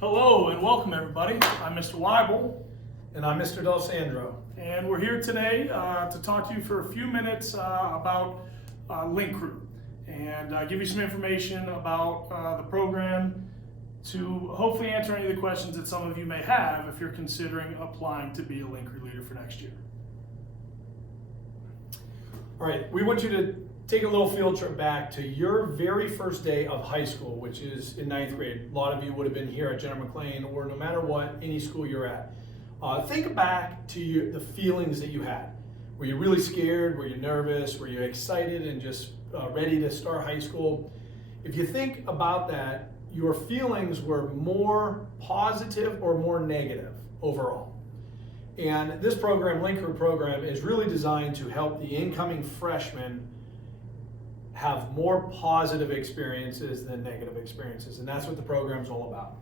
Hello and welcome everybody. I'm Mr. Weibel. And I'm Mr. Del Sandro. And we're here today to talk to you for a few minutes about Link Crew and give you some information about the program to hopefully answer any of the questions that some of you may have if you're considering applying to be a Link Crew leader for next year. All right, we want you to take a little field trip back to your very first day of high school, which is in 9th grade. A lot of you would have been here at General McLean or no matter what, any school you're at. Think back to the feelings that you had. Were you really scared? Were you nervous? Were you excited and just ready to start high school? If you think about that, your feelings were more positive or more negative overall. And this program, Link Crew program, is really designed to help the incoming freshmen have more positive experiences than negative experiences. And that's what the program's all about.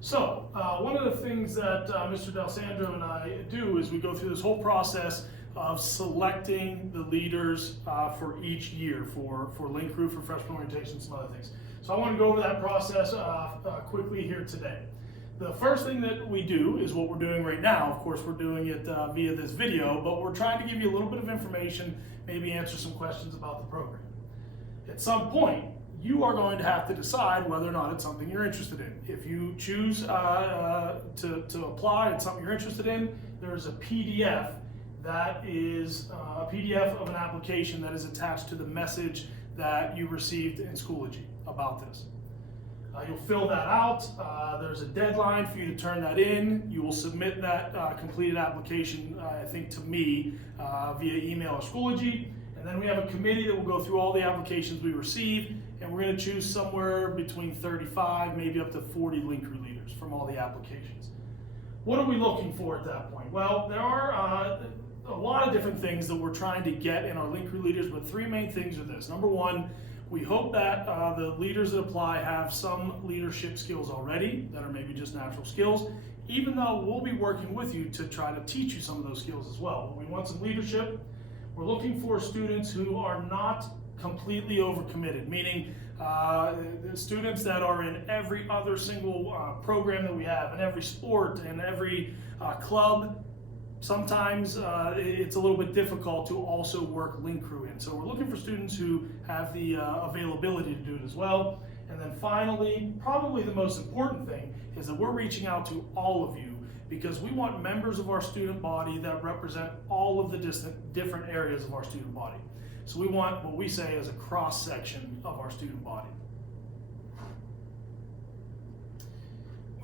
So, one of the things that Mr. Del Sandro and I do is we go through this whole process of selecting the leaders for each year for Link Crew, for freshman orientation, some other things. So I want to go over that process quickly here today. The first thing that we do is what we're doing right now. Of course, we're doing it via this video, but we're trying to give you a little bit of information, maybe answer some questions about the program. At some point, you are going to have to decide whether or not it's something you're interested in. If you choose to apply, it's something you're interested in, there's a PDF that is a PDF of an application that is attached to the message that you received in Schoology about this. You'll fill that out. There's a deadline for you to turn that in. You will submit that completed application, I think, to me via email or Schoology. And then we have a committee that will go through all the applications we receive, and we're going to choose somewhere between 35, maybe up to 40 Link Crew leaders from all the applications. What are we looking for at that point? Well, there are a lot of different things that we're trying to get in our Link Crew leaders, but three main things are this. Number one, we hope that the leaders that apply have some leadership skills already that are maybe just natural skills, even though we'll be working with you to try to teach you some of those skills as well. We want some leadership. We're looking for students who are not completely overcommitted, meaning the students that are in every other single program that we have, in every sport, in every club. Sometimes it's a little bit difficult to also work Link Crew in. So we're looking for students who have the availability to do it as well. And then finally, probably the most important thing is that we're reaching out to all of you because we want members of our student body that represent all of the different areas of our student body. So we want what we say is a cross-section of our student body.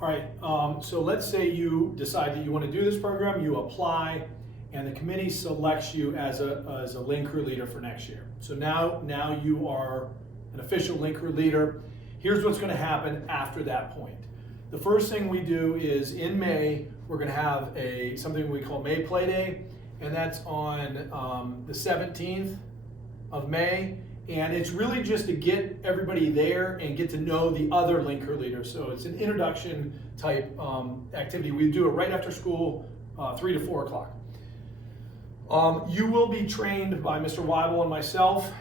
All right, so let's say you decide that you want to do this program, you apply, and the committee selects you as a Link Crew leader for next year. So now you are an official Link Crew leader. Here's what's going to happen after that point. The first thing we do is in May, we're going to have something we call May Play Day, and that's on the 17th of May. And it's really just to get everybody there and get to know the other Link Crew leaders. So it's an introduction type activity. We do it right after school, 3 to 4 o'clock. You will be trained by Mr. Weibel and myself,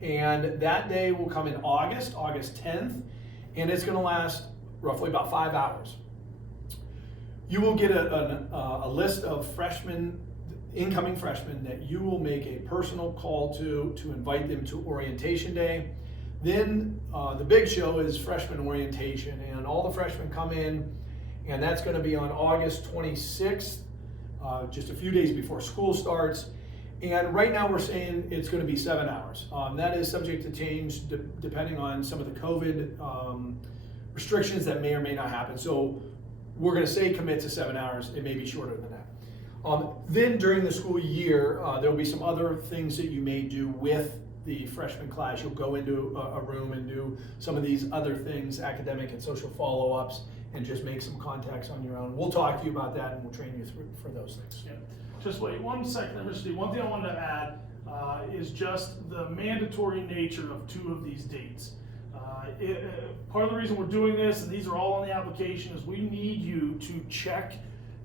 and that day will come in August 10th, and it's going to last roughly about 5 hours. You will get a list of incoming freshmen that you will make a personal call to invite them to orientation day. Then the big show is freshman orientation, and all the freshmen come in, and that's going to be on August 26th, just a few days before school starts. And right now we're saying it's going to be 7 hours. That is subject to change depending on some of the COVID restrictions that may or may not happen. So we're going to say commit to 7 hours. It may be shorter than that. Then during the school year, there will be some other things that you may do with the freshman class. You'll go into a room and do some of these other things, academic and social follow-ups, and just make some contacts on your own. We'll talk to you about that and we'll train you for those things. Yeah. Just wait 1 second, Mr. Steve. One thing I wanted to add is just the mandatory nature of 2 of these dates. Part of the reason we're doing this, and these are all on the application, is we need you to check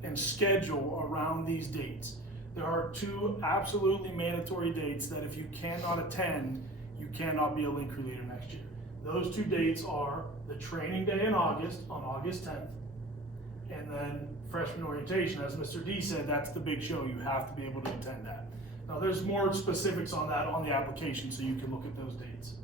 and schedule around these dates. There are 2 absolutely mandatory dates that if you cannot attend, you cannot be a Link Crew leader next year. Those two dates are the training day in August, on August 10th, and then freshman orientation. As Mr. D said, that's the big show. You have to be able to attend that. Now, there's more specifics on that on the application, so you can look at those dates.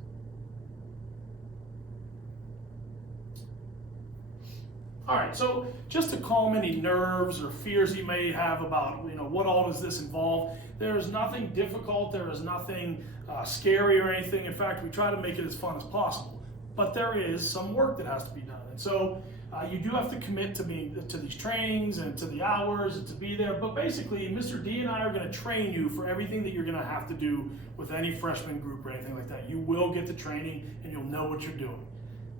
All right, so just to calm any nerves or fears you may have about, what all does this involve, there is nothing difficult, there is nothing scary or anything. In fact, we try to make it as fun as possible. But there is some work that has to be done. And so you do have to commit to these trainings and to the hours and to be there. But basically, Mr. D and I are going to train you for everything that you're going to have to do with any freshman group or anything like that. You will get the training and you'll know what you're doing.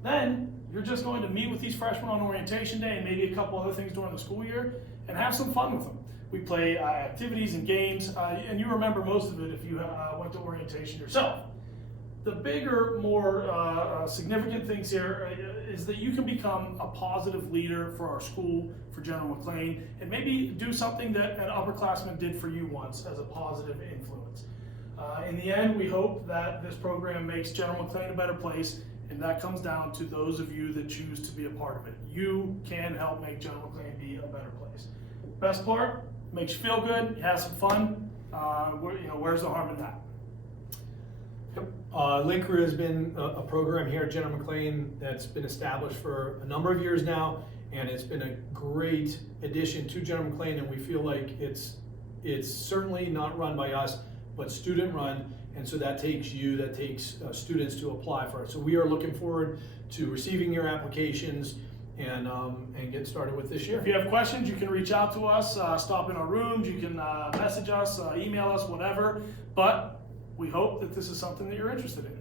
Then you're just going to meet with these freshmen on orientation day and maybe a couple other things during the school year and have some fun with them. We play activities and games, and you remember most of it if you went to orientation yourself. The bigger, more significant things here is that you can become a positive leader for our school, for General McLean, and maybe do something that an upperclassman did for you once as a positive influence. In the end, we hope that this program makes General McLean a better place, and that comes down to those of you that choose to be a part of it. You can help make General McLean be a better place. Best part, makes you feel good, you have some fun. Where's the harm in that? Link Crew has been a program here at General McLean that's been established for a number of years now, and it's been a great addition to General McLean, and we feel like it's certainly not run by us, but student run, and so that takes students to apply for it. So we are looking forward to receiving your applications and get started with this year. If you have questions, you can reach out to us, stop in our rooms, you can message us, email us, whatever, but we hope that this is something that you're interested in.